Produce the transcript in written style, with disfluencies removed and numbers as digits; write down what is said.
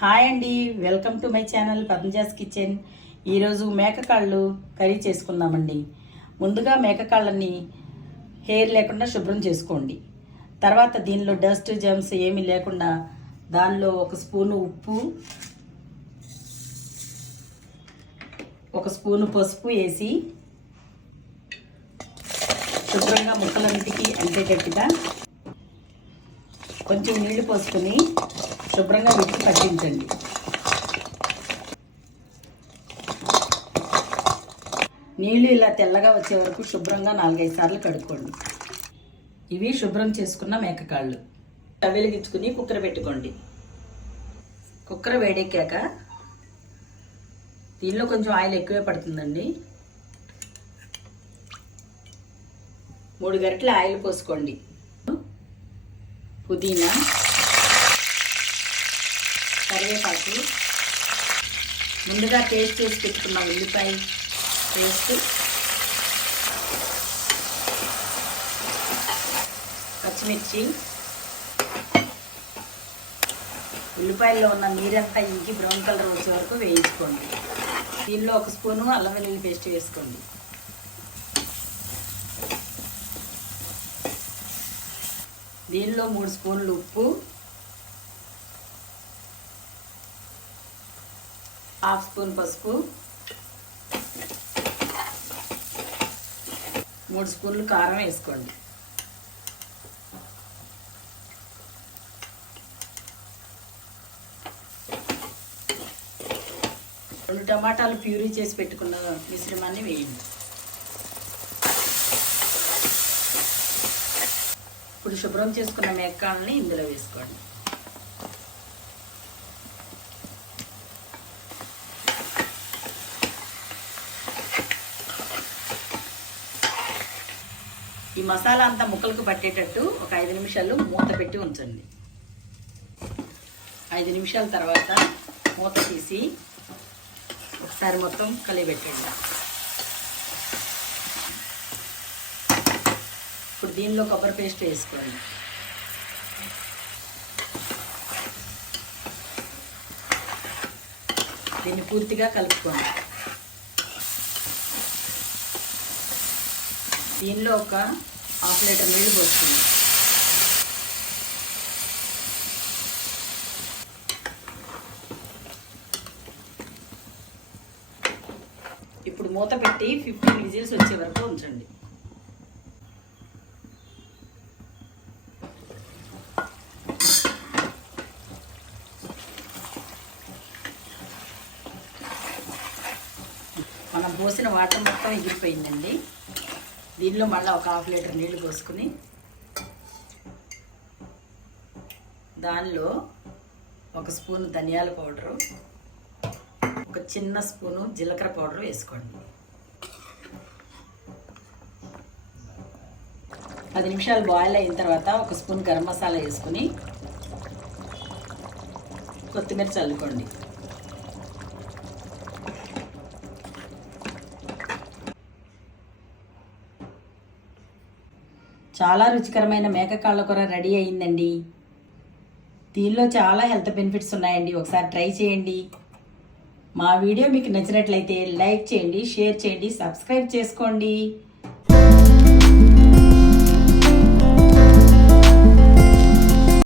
Hi అండి, welcome to my channel Padmaja's kitchen. ఈరోజు మేకకాళ్ళు curry చేసుకుందామండి. ముందుగా మేకకాళ్ళని హెయిర్ లేకుండా శుభ్రం చేసుకోండి. తర్వాత దీనిలో డస్ట్ జమ్స్ ఏమీ లేకుండా దానిలో 1 స్పూను ఉప్పు, 1 స్పూను పసుపు వేసి శుభ్రంగా ముక్కలన్నిటికీ అంటేటట్టుగా కొంచెం నీళ్లు పోసుకొని శుభ్రంగా వీటికి పట్టించండి. నీళ్లు ఇలా తెల్లగా వచ్చే వరకు శుభ్రంగా 4-5 సార్లు కడుక్కోండి. ఇవి శుభ్రం చేసుకున్న మేకకాళ్ళు. స్టవ్ వెలిగించుకుని కుక్కర్ పెట్టుకోండి. కుక్కర్ వేడెక్కాక దీనిలో కొంచెం ఆయిల్ ఎక్కువే పడుతుందండి. 3 గరిటెల ఆయిల్ పోసుకోండి. పుదీనా, కరివేపాకు, ముందుగా పేస్ట్ చేసి పెట్టుకున్న ఉల్లిపాయ పేస్ట్, పచ్చిమిర్చి, ఉల్లిపాయల్లో ఉన్న నీరంతా ఇంకి బ్రౌన్ కలర్ వచ్చే వరకు వేయించుకోండి. దీనిలో 1 స్పూను అల్లం వెల్లుల్లి పేస్ట్ వేసుకోండి. దీనిలో 3 స్పూన్లు ఉప్పు, 1/2 స్పూన్ పసుపు, 3 స్పూన్లు కారం వేసుకోండి. రెండు టమాటాలు ప్యూరీ చేసి పెట్టుకున్న మిశ్రమాన్ని వేయండి. ఇప్పుడు శుభ్రం చేసుకున్న మేకకాళ్ళని ఇందులో వేసుకోండి. ఈ మసాలా అంతా ముక్కలకు పట్టేటట్టు ఒక 5 నిమిషాలు మూత పెట్టి ఉంచండి. 5 నిమిషాల తర్వాత మూత తీసి ఒకసారి మొత్తం కలిపెట్టండి. ఇప్పుడు దీనిలో కొబ్బరి పేస్ట్ వేసుకోండి. దీన్ని పూర్తిగా కలుపుకోండి. దీనిలో ఒక 1/2 లీటర్ నీళ్ళు పోసుకోండి. ఇప్పుడు మూత పెట్టి 15 విజిల్స్ వచ్చే వరకు ఉంచండి. మనం పోసిన వాటర్ మొత్తం ఎగిరిపోయిందండి. దీనిలో మళ్ళీ ఒక 1/2 లీటర్ నీళ్లు పోసుకుని దానిలో 1 స్పూన్ ధనియాల పౌడరు, 1 చిన్న స్పూను జీలకర్ర పౌడర్ వేసుకోండి. 10 నిమిషాలు బాయిల్ అయిన తర్వాత 1 స్పూన్ గరం మసాలా వేసుకుని కొత్తిమీర చల్లుకోండి. చాలా రుచికరమైన మేకకాళ్ళ కూర రెడీ అయిందండి. దీనిలో చాలా హెల్త్ బెనిఫిట్స్ ఉన్నాయండి. ఒకసారి ట్రై చేయండి. మా వీడియో మీకు నచ్చినట్లయితే లైక్ చేయండి, షేర్ చేయండి, సబ్స్క్రైబ్ చేసుకోండి.